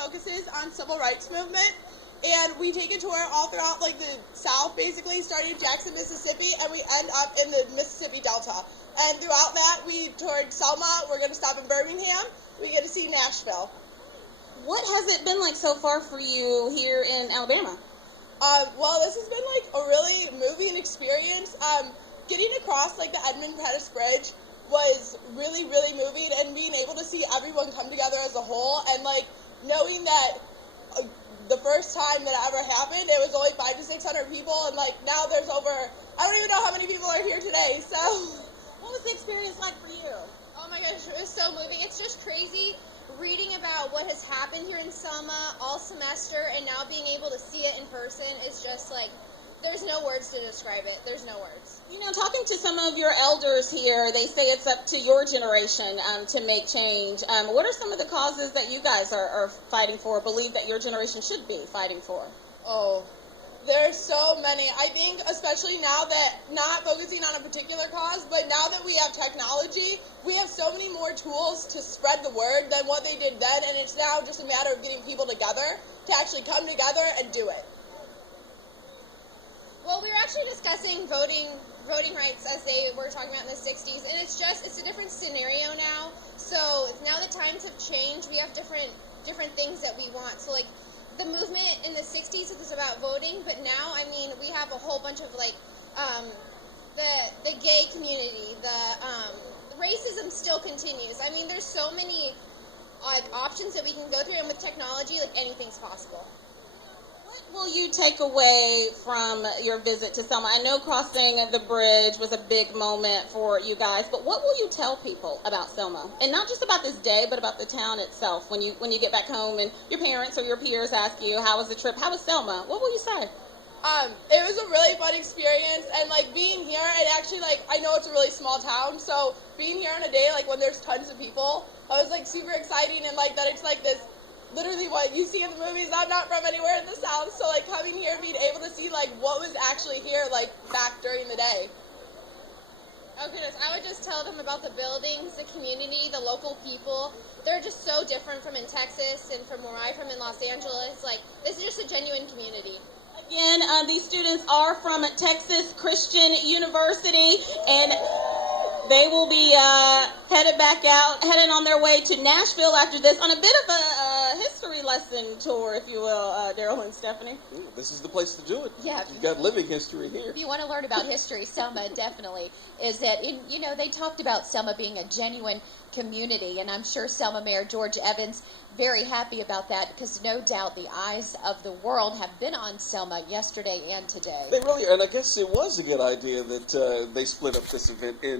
focuses on civil rights movement. And we take a tour all throughout, like, the South, basically, starting in Jackson, Mississippi, and we end up in the Mississippi Delta. And throughout that, we toured Selma. We're going to stop in Birmingham. We get to see Nashville. What has it been like so far for you here in Alabama? Well, this has been, like, a really moving experience. Getting across, like, the Edmund Pettus Bridge was really, really moving, and being able to see everyone come together as a whole, and, like, knowing that the first time that it ever happened, it was only 500 to 600 people, and, like, now there's over, I don't even know how many people are here today, so. What was the experience like for you? Oh my gosh, it was so moving. It's just crazy reading about what has happened here in Selma all semester, and now being able to see it in person is just like, there's no words to describe it. There's no words. You know, talking to some of your elders here, they say it's up to your generation to make change. What are some of the causes that you guys are fighting for, believe that your generation should be fighting for? Oh, there's so many. I think especially now that, not focusing on a particular cause, but now that we have technology, we have so many more tools to spread the word than what they did then, and it's now just a matter of getting people together to actually come together and do it. Well, we were actually discussing voting rights as they were talking about in the 60s, and it's a different scenario now. So now the times have changed. We have different things that we want. So, like, the movement in the 60s was about voting, but now, I mean, we have a whole bunch of, like, the gay community, the racism still continues. I mean, there's so many, like, options that we can go through, and with technology, like, anything's possible. What will you take away from your visit to Selma? I know crossing the bridge was a big moment for you guys, but what will you tell people about Selma? And not just about this day, but about the town itself. When you get back home and your parents or your peers ask you, how was the trip? How was Selma? What will you say? It was a really fun experience, and, like, being here, and actually, like, I know it's a really small town, so being here on a day, like, when there's tons of people, I was, like, super exciting, and, like, that it's, like, this, literally what you see in the movies. I'm not from anywhere in the South, so, like, coming here, being able to see, like, what was actually here, like, back during the day. Oh goodness, I would just tell them about the buildings, the community, the local people. They're just so different from in Texas and from where I'm from in Los Angeles. Like, this is just a genuine community. Again, these students are from Texas Christian University, and they will be heading on their way to Nashville after this on a bit of a history lesson tour, if you will, Daryl and Stephanie. Ooh, this is the place to do it. Yeah. You've got living history here. If you want to learn about history, Selma definitely is that. They talked about Selma being a genuine community, and I'm sure Selma Mayor George Evans very happy about that, because no doubt the eyes of the world have been on Selma yesterday and today. They really are, and I guess it was a good idea that they split up this event in